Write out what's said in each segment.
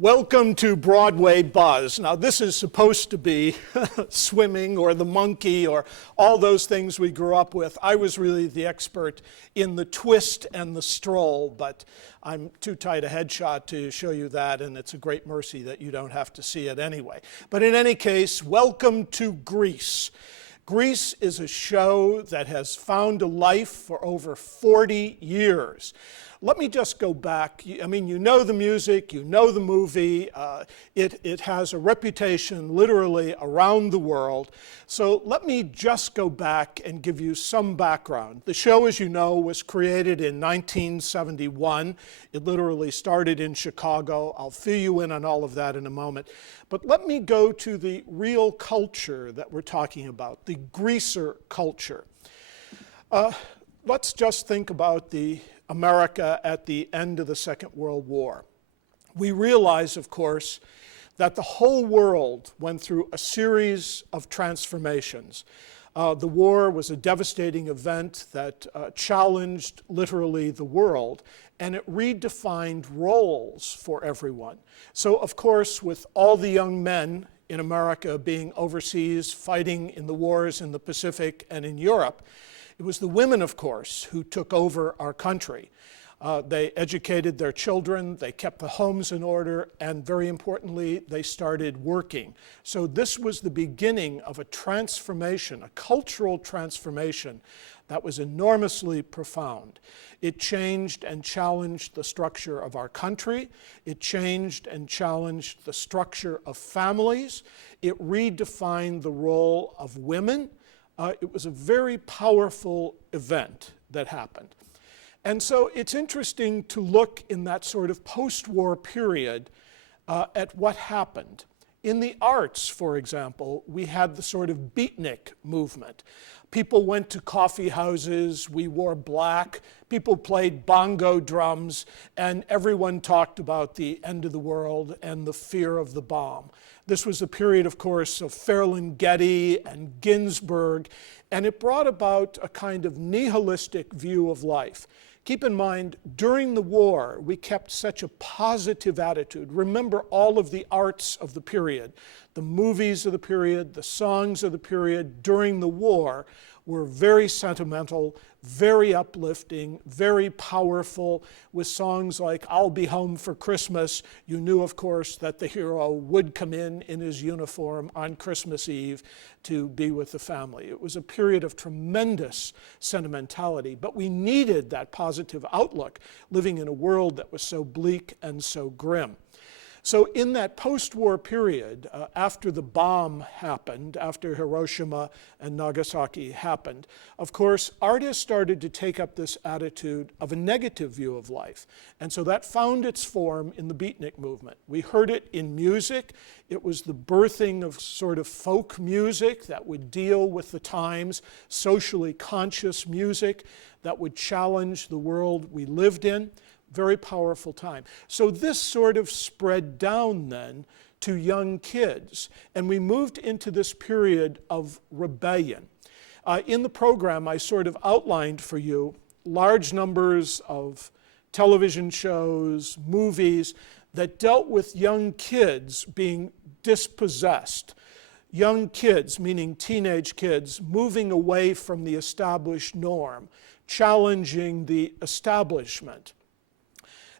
Welcome to Broadway Buzz. Now this is supposed to be swimming or the monkey or all those things we grew up with. I was really the expert in the twist and the stroll, but I'm too tight a headshot to show you that, and it's a great mercy that you don't have to see it anyway. But in any case, welcome to Grease. Grease is a show that has found a life for over 40 years. Let me just go back. I mean, you know the music, you know the movie. It has a reputation literally around the world. So let me just go back and give you some background. The show, as you know, was created in 1971. It literally started in Chicago. I'll fill you in on all of that in a moment. But let me go to the real culture that we're talking about, the greaser culture. Let's just think about the America at the end of the Second World War. We realize, of course, that the whole world went through a series of transformations. The war was a devastating event that challenged literally the world, and it redefined roles for everyone. So, of course, with all the young men in America being overseas, fighting in the wars in the Pacific and in Europe, it was the women, of course, who took over our country. They educated their children, they kept the homes in order, and very importantly, they started working. So this was the beginning of a transformation, a cultural transformation that was enormously profound. It changed and challenged the structure of our country. It changed and challenged the structure of families. It redefined the role of women. It was a very powerful event that happened. And so it's interesting to look in that sort of post-war period at what happened. In the arts, for example, we had the sort of beatnik movement. People went to coffee houses, we wore black, people played bongo drums, and everyone talked about the end of the world and the fear of the bomb. This was a period, of course, of Ferlinghetti and Ginsberg, and it brought about a kind of nihilistic view of life. Keep in mind, during the war, we kept such a positive attitude. Remember all of the arts of the period, the movies of the period, the songs of the period during the war were very sentimental, very uplifting, very powerful, with songs like I'll Be Home for Christmas. You knew, of course, that the hero would come in his uniform on Christmas Eve to be with the family. It was a period of tremendous sentimentality, but we needed that positive outlook, living in a world that was so bleak and so grim. So in that post-war period, after the bomb happened, after Hiroshima and Nagasaki happened, of course, artists started to take up this attitude of a negative view of life. And so that found its form in the beatnik movement. We heard it in music. It was the birthing of sort of folk music that would deal with the times, socially conscious music that would challenge the world we lived in. Very powerful time. So this sort of spread down then to young kids, and we moved into this period of rebellion. In the program, I sort of outlined for you large numbers of television shows, movies that dealt with young kids being dispossessed. Young kids, meaning teenage kids, moving away from the established norm, challenging the establishment.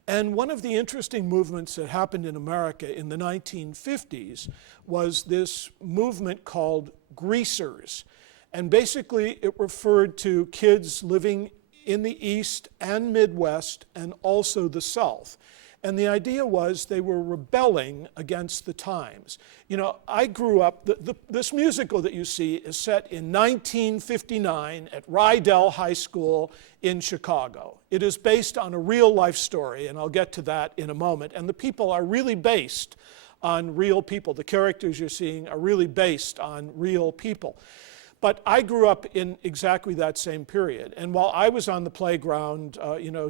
And one of the interesting movements that happened in America in the 1950s was this movement called greasers. And basically it referred to kids living in the East and Midwest and also the South. And the idea was they were rebelling against the times. You know, I grew up, this musical that you see is set in 1959 at Rydell High School in Chicago. It is based on a real life story, and I'll get to that in a moment. And the people are really based on real people. The characters you're seeing are really based on real people. But I grew up in exactly that same period. And while I was on the playground,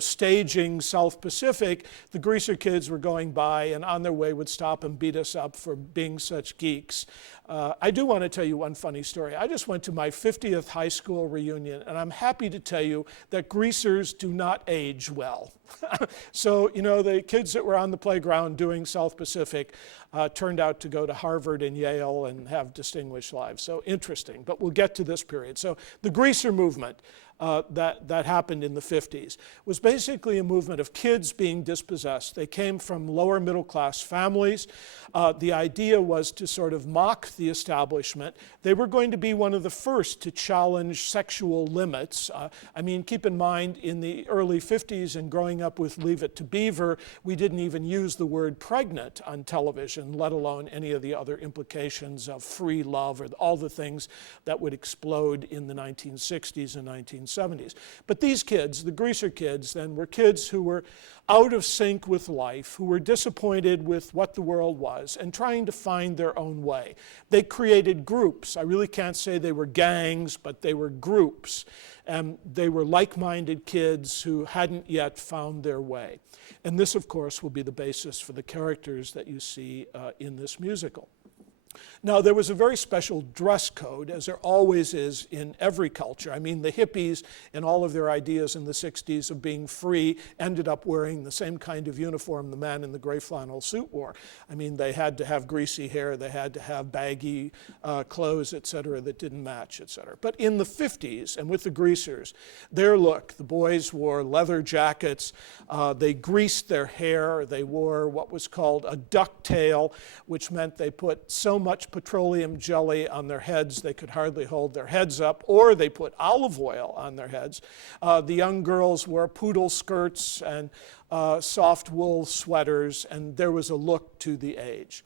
staging South Pacific, the greaser kids were going by and on their way would stop and beat us up for being such geeks. I do want to tell you one funny story. I just went to my 50th high school reunion, and I'm happy to tell you that greasers do not age well. So, you know, the kids that were on the playground doing South Pacific turned out to go to Harvard and Yale and have distinguished lives. So interesting, but we'll get to this period. So the greaser movement that happened in the 50s was basically a movement of kids being dispossessed. They came from lower middle class families. The idea was to sort of mock the establishment. They were going to be one of the first to challenge sexual limits. I mean, keep in mind, in the early 50s and growing up with Leave It to Beaver, we didn't even use the word pregnant on television, let alone any of the other implications of free love or all the things that would explode in the 1960s and 1970s. But these kids, the greaser kids then, were kids who were out of sync with life, who were disappointed with what the world was and trying to find their own way. They created groups. I really can't say they were gangs, but they were groups. And they were like-minded kids who hadn't yet found their way. And this, of course, will be the basis for the characters that you see in this musical. Now, there was a very special dress code, as there always is in every culture. I mean, the hippies and all of their ideas in the 60s of being free ended up wearing the same kind of uniform the man in the gray flannel suit wore. I mean, they had to have greasy hair, they had to have baggy clothes, et cetera, that didn't match, et cetera. But in the 50s, and with the greasers, their look, the boys wore leather jackets, they greased their hair, they wore what was called a ducktail, which meant they put so much petroleum jelly on their heads they could hardly hold their heads up, or they put olive oil on their heads. The young girls wore poodle skirts and soft wool sweaters, and there was a look to the age.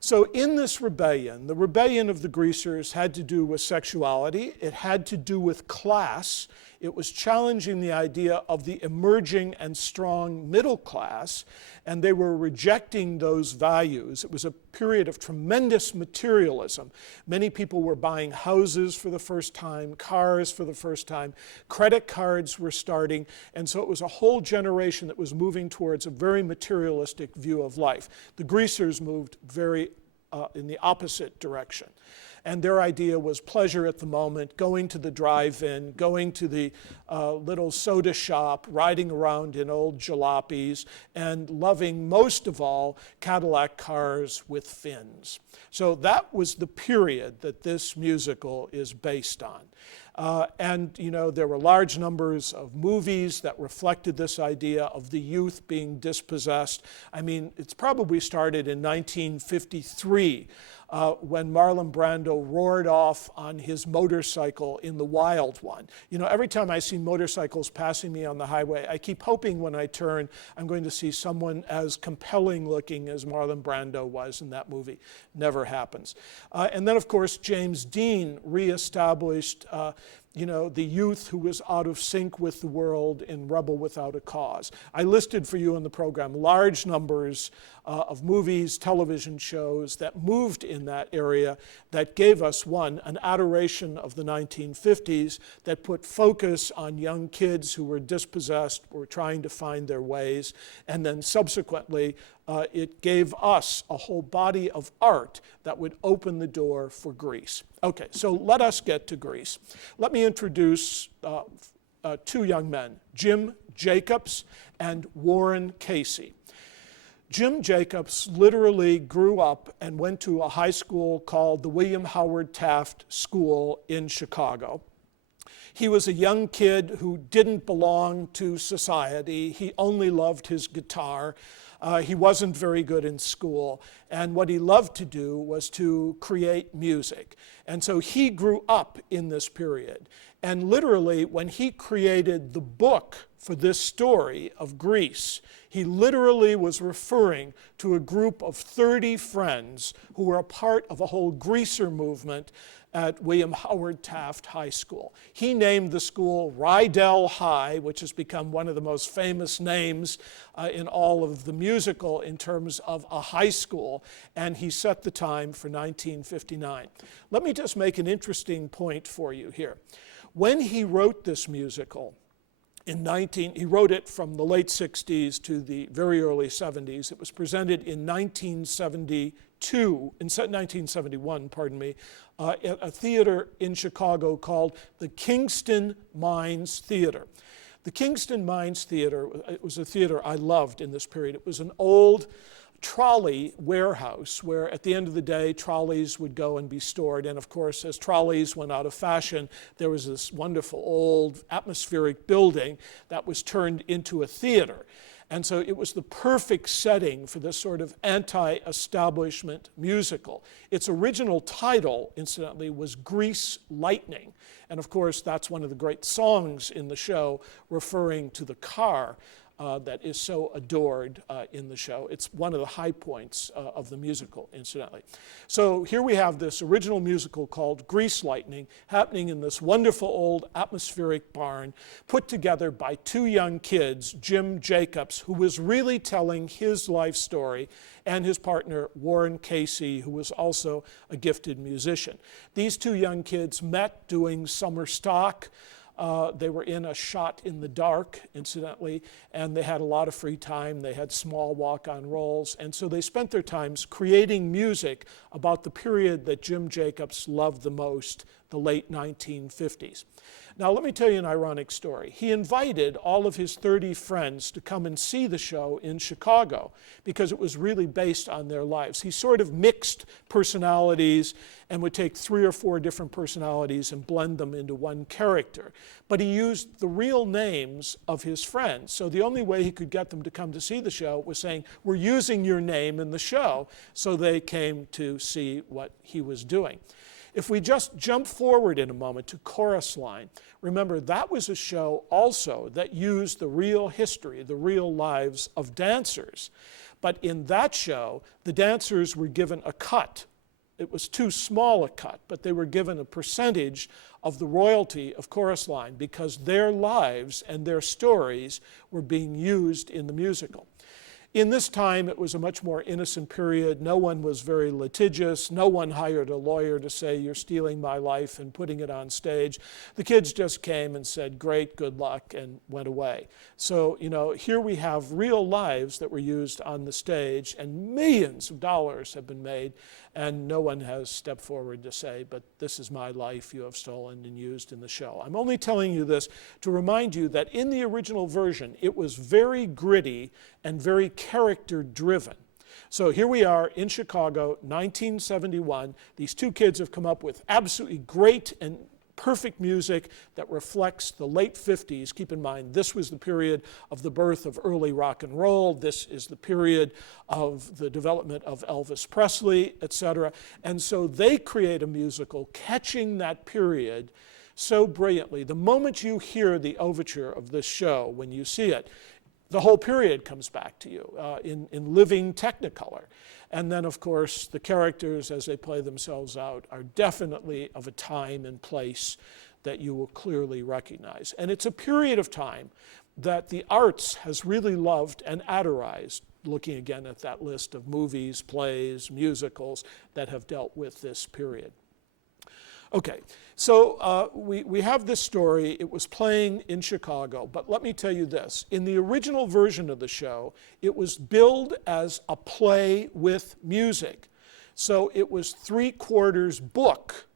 So in this rebellion, the rebellion of the greasers had to do with sexuality, it had to do with class, it was challenging the idea of the emerging and strong middle class, and they were rejecting those values. It was a period of tremendous materialism. Many people were buying houses for the first time, cars for the first time, credit cards were starting, and so it was a whole generation that was moving towards a very materialistic view of life. The greasers moved very in the opposite direction. And their idea was pleasure at the moment, going to the drive-in, going to the little soda shop, riding around in old jalopies, and loving most of all Cadillac cars with fins. So that was the period that this musical is based on. And you know, there were large numbers of movies that reflected this idea of the youth being dispossessed. I mean, it's probably started in 1953 when Marlon Brando roared off on his motorcycle in The Wild One. You know, every time I see motorcycles passing me on the highway, I keep hoping when I turn I'm going to see someone as compelling looking as Marlon Brando was in that movie. Never happens. And then, of course, James Dean reestablished you know, the youth who was out of sync with the world in Rebel Without a Cause. I listed for you in the program large numbers of movies, television shows that moved in that area that gave us, one, an adoration of the 1950s that put focus on young kids who were dispossessed, were trying to find their ways, and then subsequently it gave us a whole body of art that would open the door for Grease. Okay, so let us get to Grease. Let me introduce two young men, Jim Jacobs and Warren Casey. Jim Jacobs literally grew up and went to a high school called the William Howard Taft School in Chicago. He was a young kid who didn't belong to society. He only loved his guitar. He wasn't very good in school. And what he loved to do was to create music. And so he grew up in this period. And literally, when he created the book for this story of Grease, he literally was referring to a group of 30 friends who were a part of a whole greaser movement at William Howard Taft High School. He named the school Rydell High, which has become one of the most famous names in all of the musical in terms of a high school, and he set the time for 1959. Let me just make an interesting point for you here. When he wrote this musical, he wrote it from the late 60s to the very early 70s. It was presented in 1971, pardon me, at a theater in Chicago called the Kingston Mines Theater. The Kingston Mines Theater, it was a theater I loved in this period. It was an old trolley warehouse where at the end of the day trolleys would go and be stored, and of course as trolleys went out of fashion there was this wonderful old atmospheric building that was turned into a theater. And so it was the perfect setting for this sort of anti-establishment musical. Its original title, incidentally, was Grease Lightning. And of course, that's one of the great songs in the show referring to the car that is so adored in the show. It's one of the high points of the musical, incidentally. So here we have this original musical called Grease Lightning happening in this wonderful old atmospheric barn put together by two young kids, Jim Jacobs, who was really telling his life story, and his partner, Warren Casey, who was also a gifted musician. These two young kids met doing summer stock. They were in a shot in the dark, incidentally, and they had a lot of free time. They had small walk-on roles, and so they spent their times creating music about the period that Jim Jacobs loved the most, the late 1950s. Now, let me tell you an ironic story. He invited all of his 30 friends to come and see the show in Chicago because it was really based on their lives. He sort of mixed personalities and would take 3 or 4 different personalities and blend them into one character. But he used the real names of his friends. So the only way he could get them to come to see the show was saying, "We're using your name in the show." So they came to see what he was doing. If we just jump forward in a moment to Chorus Line, remember that was a show also that used the real history, the real lives of dancers. But in that show, the dancers were given a cut. It was too small a cut, but they were given a percentage of the royalty of Chorus Line because their lives and their stories were being used in the musical. In this time, it was a much more innocent period. No one was very litigious. No one hired a lawyer to say, "You're stealing my life," and putting it on stage. The kids just came and said, "Great, good luck," and went away. So, here we have real lives that were used on the stage, and millions of dollars have been made, and no one has stepped forward to say, "But this is my life you have stolen and used in the show." I'm only telling you this to remind you that in the original version, it was very gritty and very character-driven. So here we are in Chicago, 1971. These two kids have come up with absolutely great and perfect music that reflects the late 50s. Keep in mind, this was the period of the birth of early rock and roll. This is the period of the development of Elvis Presley, etc. And so they create a musical catching that period so brilliantly. The moment you hear the overture of this show, when you see it, the whole period comes back to you in living technicolor. And then, of course, the characters, as they play themselves out, are definitely of a time and place that you will clearly recognize. And it's a period of time that the arts has really loved and adorized, looking again at that list of movies, plays, musicals that have dealt with this period. Okay, so we have this story. It was playing in Chicago, but let me tell you this. In the original version of the show, it was billed as a play with music. So it was 3/4 book,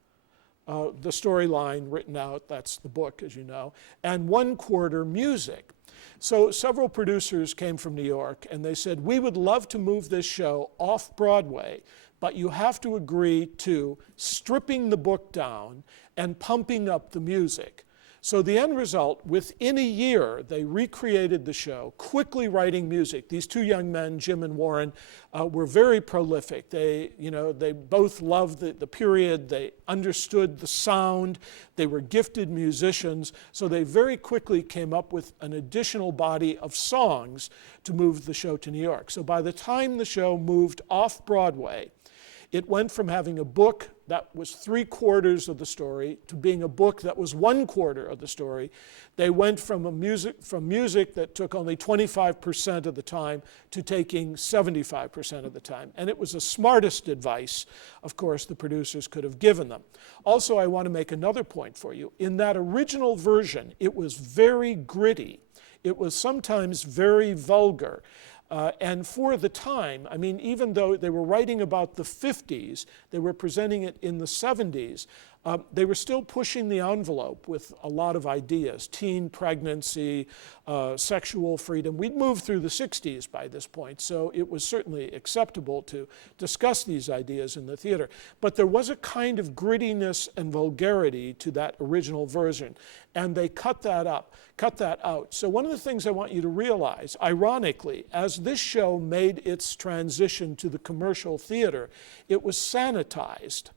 the storyline written out, that's the book, as you know, and 1/4 music. So several producers came from New York, and they said, "We would love to move this show off Broadway, but you have to agree to stripping the book down and pumping up the music." So the end result, within a year, they recreated the show, quickly writing music. These two young men, Jim and Warren, were very prolific. They both loved the period. They understood the sound. They were gifted musicians. So they very quickly came up with an additional body of songs to move the show to New York. So by the time the show moved off Broadway, It went from having a book that was 3/4 of the story to being a book that was 1/4 of the story. They went from music that took only 25% of the time to taking 75% of the time. And it was the smartest advice, of course, the producers could have given them. Also, I want to make another point for you. In that original version, it was very gritty. It was sometimes very vulgar. And for the time, I mean, even though they were writing about the 50s, they were presenting it in the 70s, they were still pushing the envelope with a lot of ideas: teen pregnancy, sexual freedom. We'd moved through the 60s by this point, so it was certainly acceptable to discuss these ideas in the theater. But there was a kind of grittiness and vulgarity to that original version, and they cut that out. So one of the things I want you to realize, ironically, as this show made its transition to the commercial theater, it was sanitized.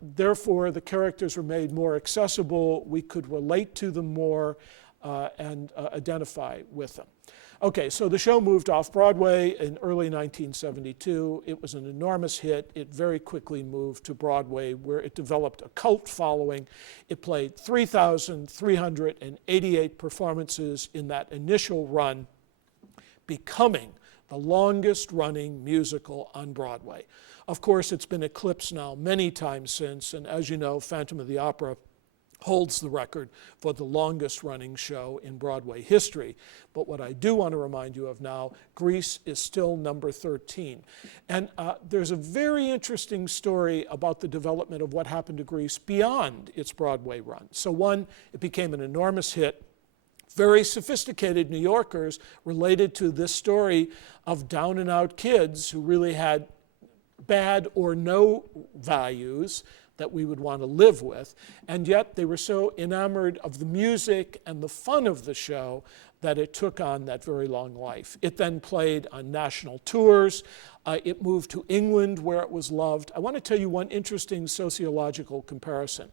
Therefore, the characters were made more accessible. We could relate to them more and identify with them. Okay, so the show moved off Broadway in early 1972. It was an enormous hit. It very quickly moved to Broadway, where it developed a cult following. It played 3,388 performances in that initial run, becoming the longest running musical on Broadway. Of course, it's been eclipsed now many times since, and as you know, Phantom of the Opera holds the record for the longest running show in Broadway history. But what I do want to remind you of now, Grease is still number 13. And there's a very interesting story about the development of what happened to Grease beyond its Broadway run. So one, it became an enormous hit. Very sophisticated New Yorkers related to this story of down and out kids who really had bad or no values that we would want to live with, and yet they were so enamored of the music and the fun of the show that it took on that very long life. It then played on national tours. It moved to England, where it was loved. I want to tell you one interesting sociological comparison.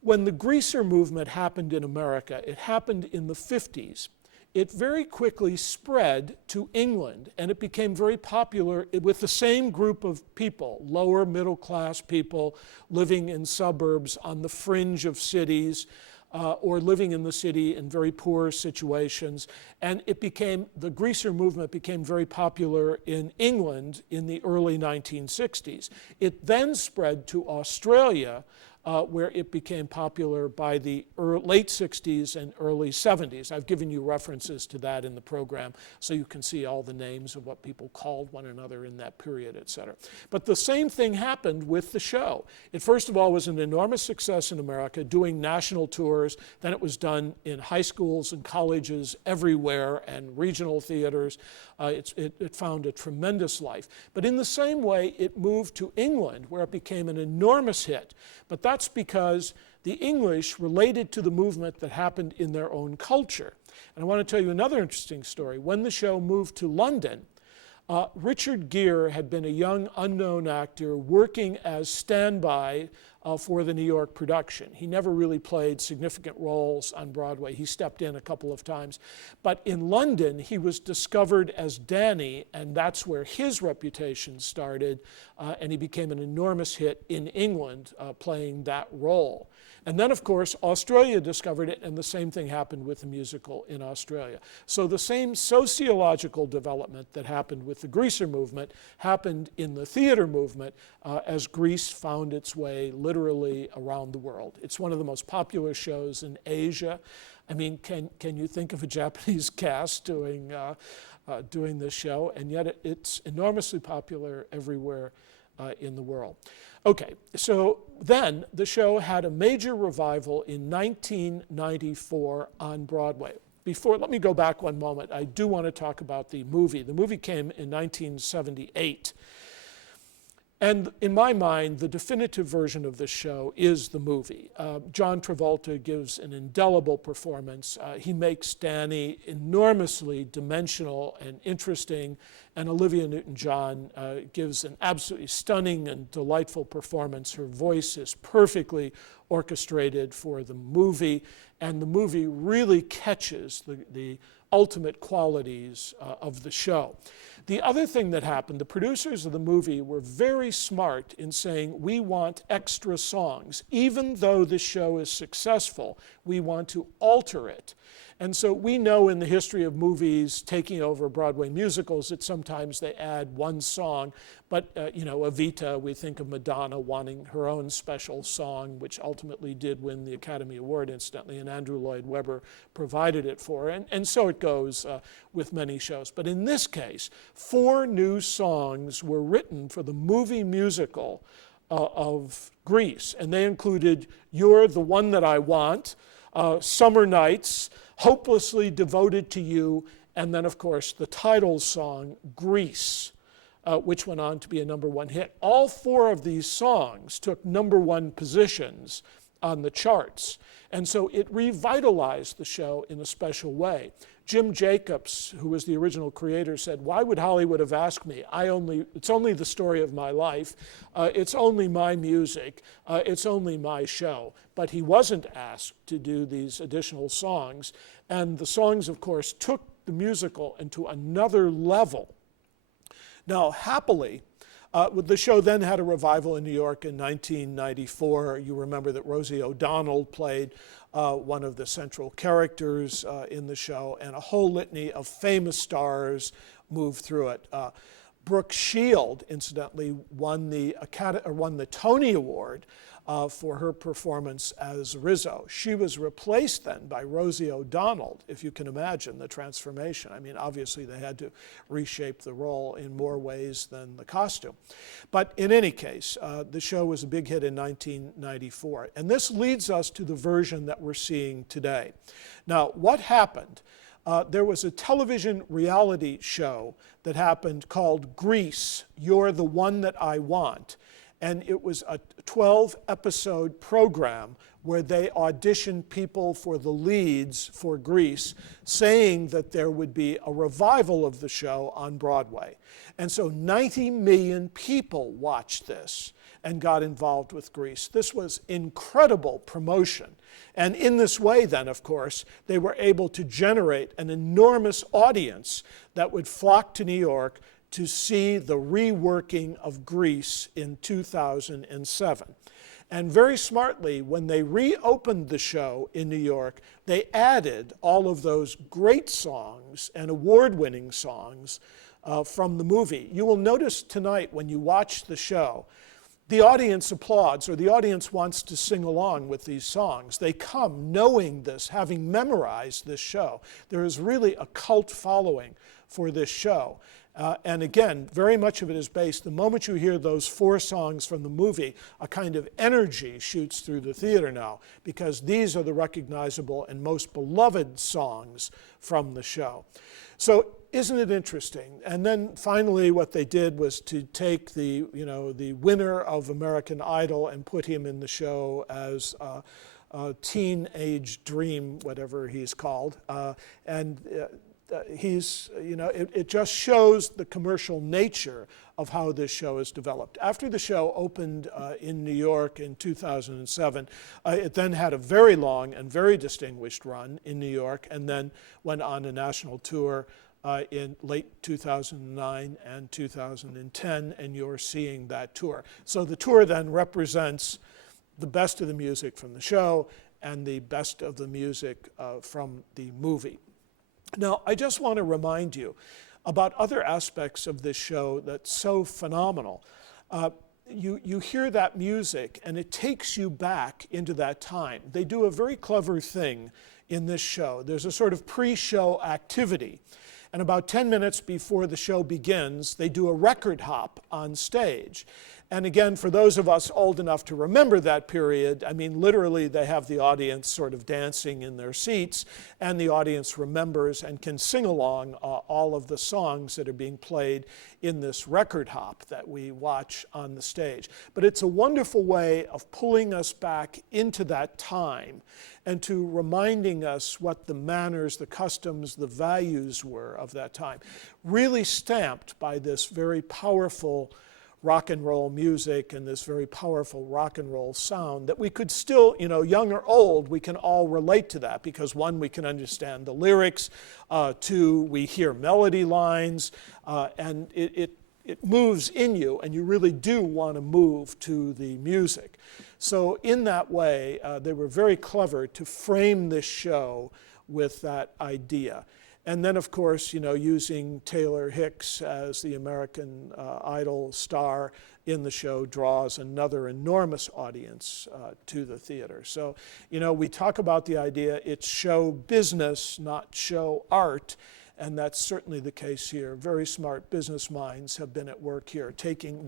When the greaser movement happened in America, it happened in the 50s. It very quickly spread to England, and it became very popular with the same group of people, lower middle class people living in suburbs on the fringe of cities, or living in the city in very poor situations. And the greaser movement became very popular in England in the early 1960s. It then spread to Australia, where it became popular by the late 60s and early 70s. I've given you references to that in the program, so you can see all the names of what people called one another in that period, et cetera. But the same thing happened with the show. It first of all was an enormous success in America, doing national tours. Then it was done in high schools and colleges everywhere and regional theaters. It found a tremendous life. But in the same way, it moved to England, where it became an enormous hit. But that's because the English related to the movement that happened in their own culture. And I want to tell you another interesting story. When the show moved to London, Richard Gere had been a young unknown actor working as standby for the New York production. He never really played significant roles on Broadway. He stepped in a couple of times. But in London, he was discovered as Danny, and that's where his reputation started, and he became an enormous hit in England playing that role. And then, of course, Australia discovered it, and the same thing happened with the musical in Australia. So the same sociological development that happened with the greaser movement happened in the theater movement as Grease found its way literally around the world. It's one of the most popular shows in Asia. I mean, can you think of a Japanese cast doing this show? And yet it's enormously popular everywhere in the world. Okay, so then the show had a major revival in 1994 on Broadway. Let me go back one moment. I do want to talk about the movie. The movie came in 1978. And in my mind, the definitive version of this show is the movie. John Travolta gives an indelible performance. He makes Danny enormously dimensional and interesting, and Olivia Newton-John gives an absolutely stunning and delightful performance. Her voice is perfectly orchestrated for the movie, and the movie really catches the ultimate qualities of the show. The other thing that happened, the producers of the movie were very smart in saying, we want extra songs. Even though the show is successful, we want to alter it. And so we know in the history of movies taking over Broadway musicals that sometimes they add one song, but Evita, we think of Madonna wanting her own special song, which ultimately did win the Academy Award, incidentally, and Andrew Lloyd Webber provided it for her. And so it goes with many shows. But in this case, 4 new songs were written for the movie musical of Grease, and they included You're the One That I Want, Summer Nights, Hopelessly Devoted to You, and then, of course, the title song, Grease, which went on to be a #1 hit. All 4 of these songs took #1 positions on the charts, and so it revitalized the show in a special way. Jim Jacobs, who was the original creator, said, why would Hollywood have asked me? It's only the story of my life. It's only my music. It's only my show. But he wasn't asked to do these additional songs. And the songs, of course, took the musical into another level. Now, happily, the show then had a revival in New York in 1994. You remember that Rosie O'Donnell played one of the central characters in the show, and a whole litany of famous stars moved through it. Brooke Shield, incidentally, won the Tony Award for her performance as Rizzo. She was replaced then by Rosie O'Donnell, if you can imagine the transformation. I mean, obviously they had to reshape the role in more ways than the costume. But in any case, the show was a big hit in 1994. And this leads us to the version that we're seeing today. Now, what happened? There was a television reality show that happened called Grease, You're the One That I Want. And it was a 12-episode program where they auditioned people for the leads for Grease, saying that there would be a revival of the show on Broadway. And so 90 million people watched this and got involved with Grease. This was incredible promotion. And in this way, then, of course, they were able to generate an enormous audience that would flock to New York to see the reworking of Grease in 2007. And very smartly, when they reopened the show in New York, they added all of those great songs and award-winning songs from the movie. You will notice tonight when you watch the show, the audience applauds, or the audience wants to sing along with these songs. They come knowing this, having memorized this show. There is really a cult following for this show. And again, very much of it is based, the moment you hear those 4 songs from the movie, a kind of energy shoots through the theater now, because these are the recognizable and most beloved songs from the show. So isn't it interesting? And then finally what they did was to take the winner of American Idol and put him in the show as Teenage Dream, whatever he's called. It just shows the commercial nature of how this show is developed. After the show opened in New York in 2007, it then had a very long and very distinguished run in New York, and then went on a national tour in late 2009 and 2010, and you're seeing that tour. So the tour then represents the best of the music from the show and the best of the music from the movie. Now, I just want to remind you about other aspects of this show that's so phenomenal. You hear that music, and it takes you back into that time. They do a very clever thing in this show. There's a sort of pre-show activity. And about 10 minutes before the show begins, they do a record hop on stage. And again, for those of us old enough to remember that period, I mean, literally they have the audience sort of dancing in their seats, and the audience remembers and can sing along all of the songs that are being played in this record hop that we watch on the stage. But it's a wonderful way of pulling us back into that time and to reminding us what the manners, the customs, the values were of that time. Really stamped by this very powerful rock and roll music and this very powerful rock and roll sound, that we could still, young or old, we can all relate to that because one, we can understand the lyrics, two, we hear melody lines, and it moves in you, and you really do want to move to the music. So in that way, they were very clever to frame this show with that idea. And then, of course, using Taylor Hicks as the American Idol star in the show draws another enormous audience to the theater. So, we talk about the idea it's show business, not show art. And that's certainly the case here. Very smart business minds have been at work here, taking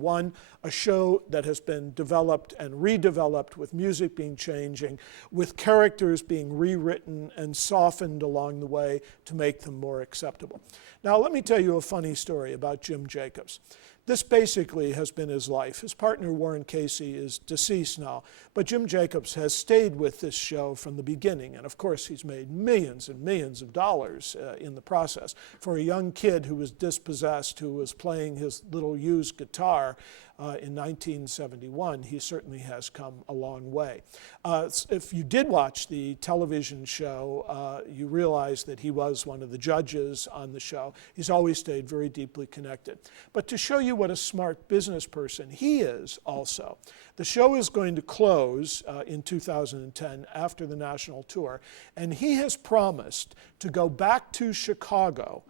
a show that has been developed and redeveloped with music being changing, with characters being rewritten and softened along the way to make them more acceptable. Now, let me tell you a funny story about Jim Jacobs. This basically has been his life. His partner, Warren Casey, is deceased now, but Jim Jacobs has stayed with this show from the beginning, and of course he's made millions and millions of dollars in the process. For a young kid who was dispossessed, who was playing his little used guitar in 1971, he certainly has come a long way. If you did watch the television show, you realize that he was one of the judges on the show. He's always stayed very deeply connected. But to show you what a smart business person he is also, the show is going to close in 2010 after the national tour, and he has promised to go back to Chicago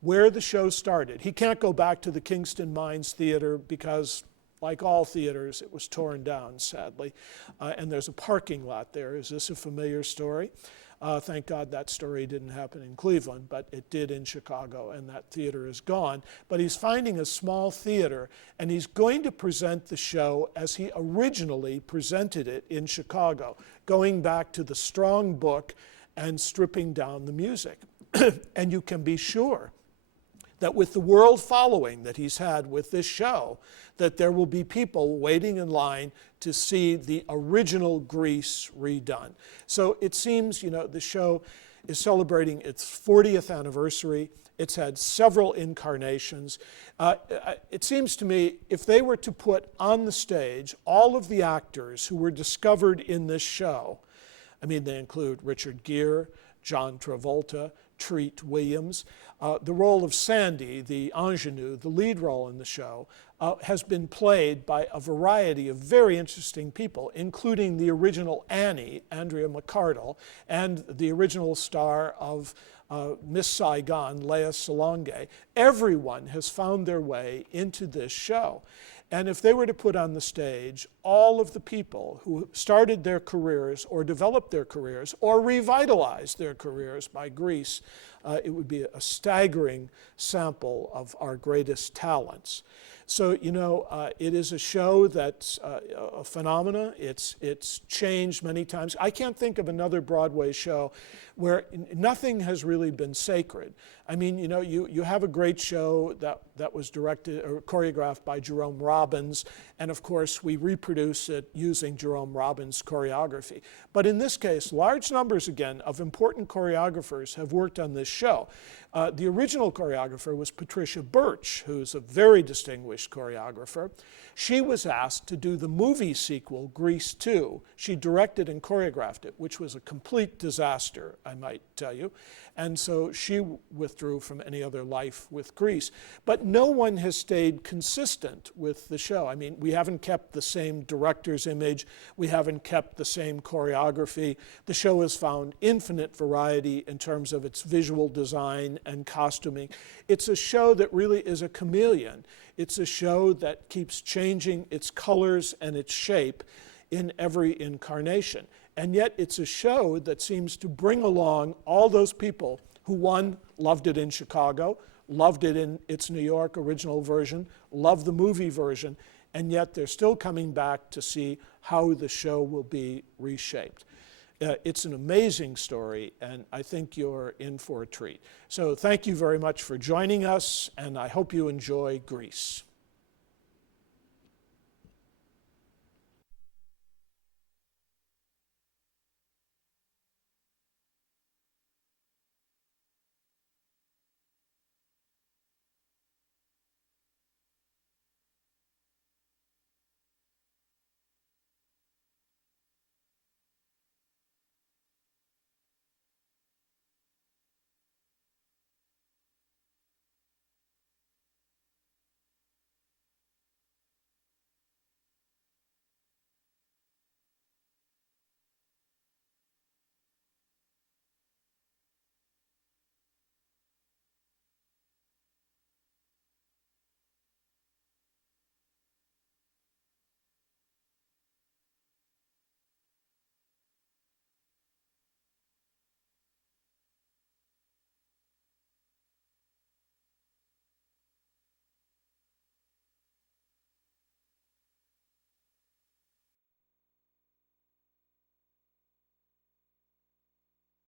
where the show started. He can't go back to the Kingston Mines Theater because, like all theaters, it was torn down, sadly. And there's a parking lot there. Is this a familiar story? Thank God that story didn't happen in Cleveland, but it did in Chicago, and that theater is gone. But he's finding a small theater, and he's going to present the show as he originally presented it in Chicago, going back to the strong book and stripping down the music. And you can be sure that with the world following that he's had with this show, that there will be people waiting in line to see the original Grease redone. So it seems, the show is celebrating its 40th anniversary. It's had several incarnations. It seems to me if they were to put on the stage all of the actors who were discovered in this show, they include Richard Gere, John Travolta, Treat Williams. The role of Sandy, the ingenue, the lead role in the show, has been played by a variety of very interesting people, including the original Annie, Andrea McArdle, and the original star of Miss Saigon, Lea Salonga. Everyone has found their way into this show. And if they were to put on the stage all of the people who started their careers or developed their careers or revitalized their careers by Grease, it would be a staggering sample of our greatest talents. So, it is a show that's a phenomena. It's changed many times. I can't think of another Broadway show where nothing has really been sacred. You have a great show that was directed or choreographed by Jerome Robbins, and of course we reproduce it using Jerome Robbins' choreography. But in this case, large numbers again of important choreographers have worked on this show. The original choreographer was Patricia Birch, who's a very distinguished choreographer. She was asked to do the movie sequel, Grease 2. She directed and choreographed it, which was a complete disaster, I might tell you. And so she withdrew from any other life with Grease. But no one has stayed consistent with the show. We haven't kept the same director's image. We haven't kept the same choreography. The show has found infinite variety in terms of its visual design and costuming. It's a show that really is a chameleon. It's a show that keeps changing its colors and its shape in every incarnation. And yet it's a show that seems to bring along all those people who, one, loved it in Chicago, loved it in its New York original version, loved the movie version, and yet they're still coming back to see how the show will be reshaped. It's an amazing story, and I think you're in for a treat. So thank you very much for joining us, and I hope you enjoy Grease.